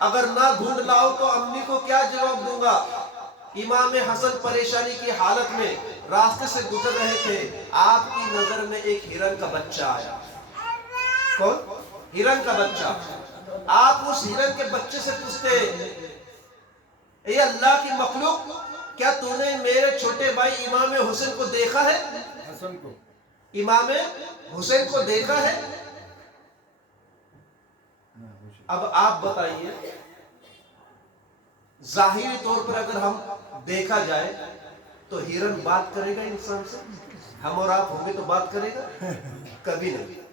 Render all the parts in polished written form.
اگر نہ ڈھونڈ لاؤ تو امی کو کیا جواب دوں گا؟ امام حسن پریشانی کی حالت میں راستے سے گزر رہے تھے، آپ کی نظر میں ایک ہرن کا بچہ آیا۔ کون؟ ہرن کا بچہ۔ آپ اس ہرن کے بچے سے پوچھتے، اے اللہ کی مخلوق، کیا تو نے میرے چھوٹے بھائی امام حسین کو دیکھا ہے؟ حسن کو امام حسین کو دیکھا ہے؟ اب آپ بتائیے، ظاہری طور پر اگر ہم دیکھا جائے تو ہرن بات کرے گا انسان سے؟ ہم اور آپ ہوں گے تو بات کرے گا؟ کبھی نہیں۔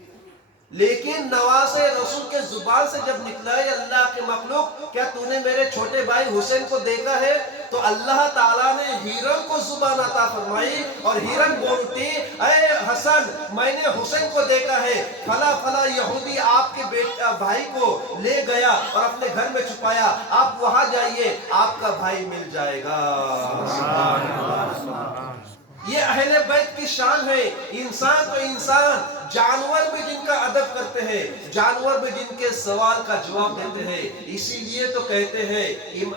لیکن نواز رسول کے زبان سے جب نکلا ہے اللہ کے مخلوق، کیا تو نے میرے چھوٹے بھائی حسین کو دیکھا ہے؟ تو اللہ تعالیٰ نے ہرن کو زبان عطا فرمائی اور ہرن بولتی، اے حسن، میں نے حسین کو دیکھا ہے، فلاں فلاں یہودی آپ کے بھائی کو لے گیا اور اپنے گھر میں چھپایا، آپ وہاں جائیے، آپ کا بھائی مل جائے گا۔ یہ اہل بیت کی شان ہے۔ انسان تو انسان، جانور بھی جن کا ادب کرتے ہیں، جانور بھی جن کے سوال کا جواب دیتے ہیں۔ اسی لیے تو کہتے ہیں،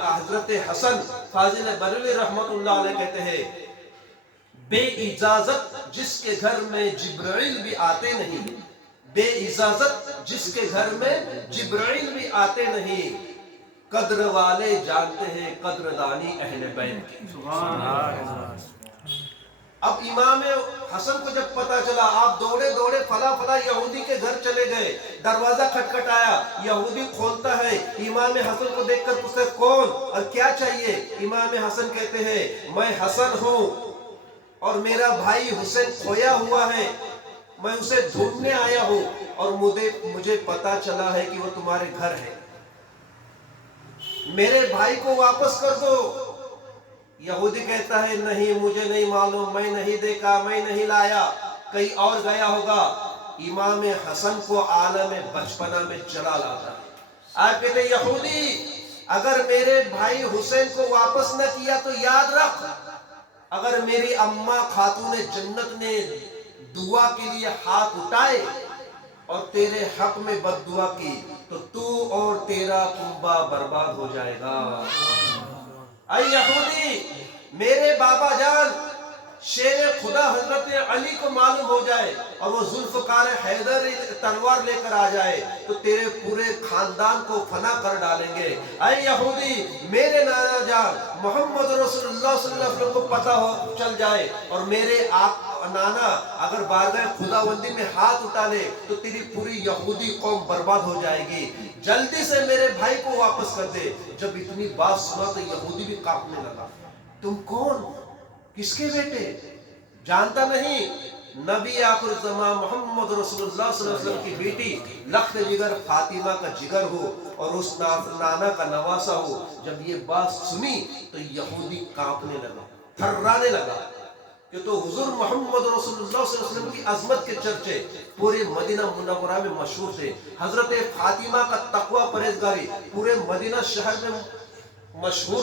حضرت حسن فاضل بریلوی رحمت اللہ علیہ کہتے ہیں، بے اجازت جس کے گھر میں جبرائیل بھی آتے نہیں، بے اجازت جس کے گھر میں جبرائیل بھی آتے نہیں، قدر والے جانتے ہیں قدردانی اہل بیت کی۔ اب امام حسن کو جب پتا چلا، آپ دوڑے دوڑے فلاں فلاں یہودی کے گھر چلے گئے، دروازہ کھٹکھٹایا، یہودی کھولتا ہے، امام حسن کو دیکھ کر پوچھتے، کون اور کیا چاہیے؟ امام حسن کہتے ہیں، میں حسن ہوں اور میرا بھائی حسین کھویا ہوا ہے، میں اسے ڈھونڈنے آیا ہوں اور مجھے پتا چلا ہے کہ وہ تمہارے گھر ہے، میرے بھائی کو واپس کر دو۔ یہودی کہتا ہے، نہیں، مجھے نہیں معلوم، میں نہیں دیکھا، میں نہیں لایا، کہیں اور گیا ہوگا۔ امام حسن کو عالم بچپنا میں چلا لاتا ہے۔ آپ کہتے ہیں، یہودی، اگر میرے بھائی حسین کو واپس نہ کیا تو یاد رکھ، اگر میری اماں خاتون جنت نے دعا کے لیے ہاتھ اٹھائے اور تیرے حق میں بد دعا کی تو تو اور تیرا کنبہ برباد ہو جائے گا۔ اے یہودی، میرے بابا جان شیر خدا حضرت علی کو معلوم ہو جائے اور وہ ذوالفقار حیدر تلوار لے کر آ جائے تو تیرے پورے خاندان کو فنا کر ڈالیں گے۔ اے یہودی، میرے نانا جان محمد رسول اللہ صلی اللہ علیہ وسلم کو پتہ ہو چل جائے اور میرے نانا اگر بارگاہ خداوندی میں ہاتھ اٹھا لے تو تیری پوری یہودی قوم برباد ہو جائے گی، جلدی سے میرے بھائی کو واپس کر دے۔ جب اتنی بات سنا تو یہودی بھی کانپنے لگا، تم کون؟ کس کے بیٹے؟ جانتا نہیں، نبی آخر زمان محمد رسول اللہ صلی اللہ علیہ وسلم کی بیٹی لخت جگر فاطمہ کا جگر ہو اور اس نانا کا نواسا ہو۔ جب یہ بات سنی تو یہودی کانپنے لگا، تھرانے لگا، کہ تو حضور محمد رسول اللہ صلی اللہ علیہ وسلم کی عظمت کے چرچے پورے مدینہ منورہ میں مشہور تھے، حضرت فاطمہ کا تقوی پرہیزگاری پورے مدینہ شہر میں مشہور